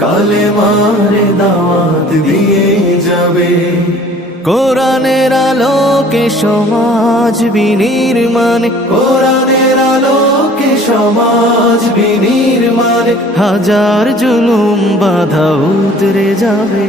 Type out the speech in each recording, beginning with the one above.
কালে মারে দাওয়াত দিয়ে যাবে। কোরআনের আলোকে সমাজ বিনির্মাণ। কোরআনের আলোকে সমাজ বিনির্মাণ। হাজার জুলুম বাধা উতরে যাবে।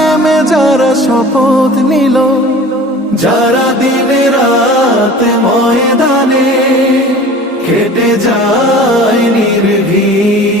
যারা শপথ নিল যারা দিনে রাত ময়দানে খেটে যায় নির্ভীক।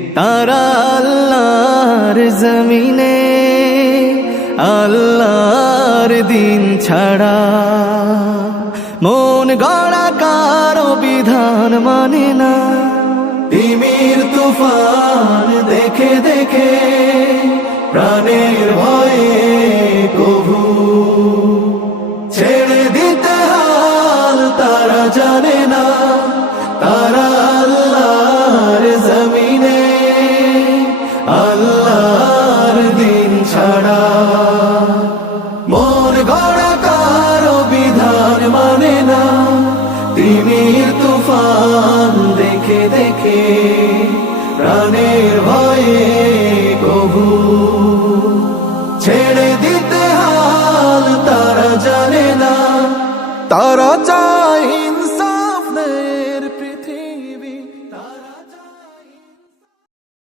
তারা জমিনে আল্লাহর দিন ছাড়া মন গড়া কারও বিধান মানে না। তিমির তুফান দেখে দেখে প্রাণের ভয়ে কবু ছেড়ে দিতে হাল তারা জানে না তারা পৃথিবী